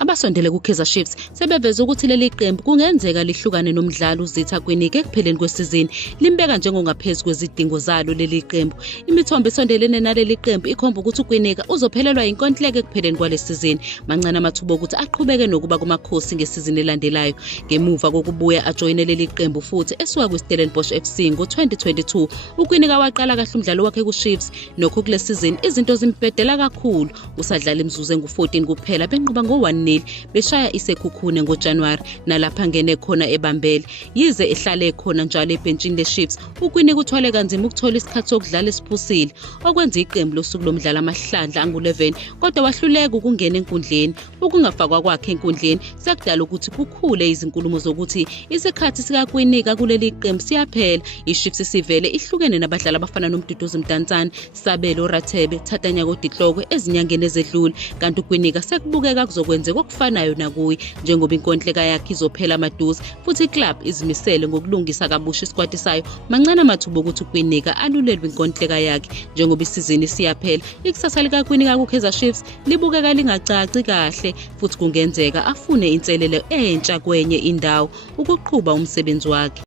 Abasondele ku-Kaizer Chiefs sebeveza ukuthi leli qembu kungenzeka lihlukane nomdlalo uZitha Gwinika ekupheleni kwesizini, limbeka njengongaphezu kwezidingo zalo leli qembu. Imithombo esondelene naleli qembu ikhomba ukuthi uGwinika uzophelelwa inkontileka ekupheleni kwalesizini, mancane amathuba okuthi aqhubeke nokuba kumakhosi ngesizini elandelayo. Ngemuva kokubuya ajoyine leli qembu futhi esuka kwiStellenbosch FC ngo-2022, uGwinika waqala kahle umdlalo wakhe ku-Chiefs, nokho kule sizini izinto zimbhedela kakhulu. Usadlala imizuzu engu-14 kuphela benqoba ngo-1-0 beshaya iSekhukhune ngoJanuwari, nalapha ngene khona ebambele. Yize ehlale khona njalo ebhentshini le-Chiefs, uGwinika uthwale kanzima ukuthola isikhathi sokudlala esiphusile, okwenza iqembu losuku lomdlalo amahlandla angu-11, kodwa wahluleka ukungena enkundleni. Ukungafakwa kwakhe enkundleni sekudala ukuthi kukhule izinkulumo zokuthi isikhathi sikaGwinika kuleli qembu siyaphela. I-Chiefs sivele ihlukene nabadlali abafana noMduduzi Mdantsane, Sabelo Rathebe, Thatanyako Dihlokwe ezinyangeni ezedlule, kanti uGwinika sekubukeka kuzokwenzeka okufanayo nakuye njengoba inkontileka yakhe izophela maduze, futhi iClub izimisele ngokulungisa kabusha iskwadi sayo. Mancane amathuba ukuthi uGwinika alulelwe inkontileka yakhe njengoba isizini siyaphela. Ikusasa likaGwinika ku-Kaizer Chiefs libukeka lingacaci kahle, futhi kungenzeka afune inselelo entsha kwenye indawo ukuqhuba umsebenzi wakhe.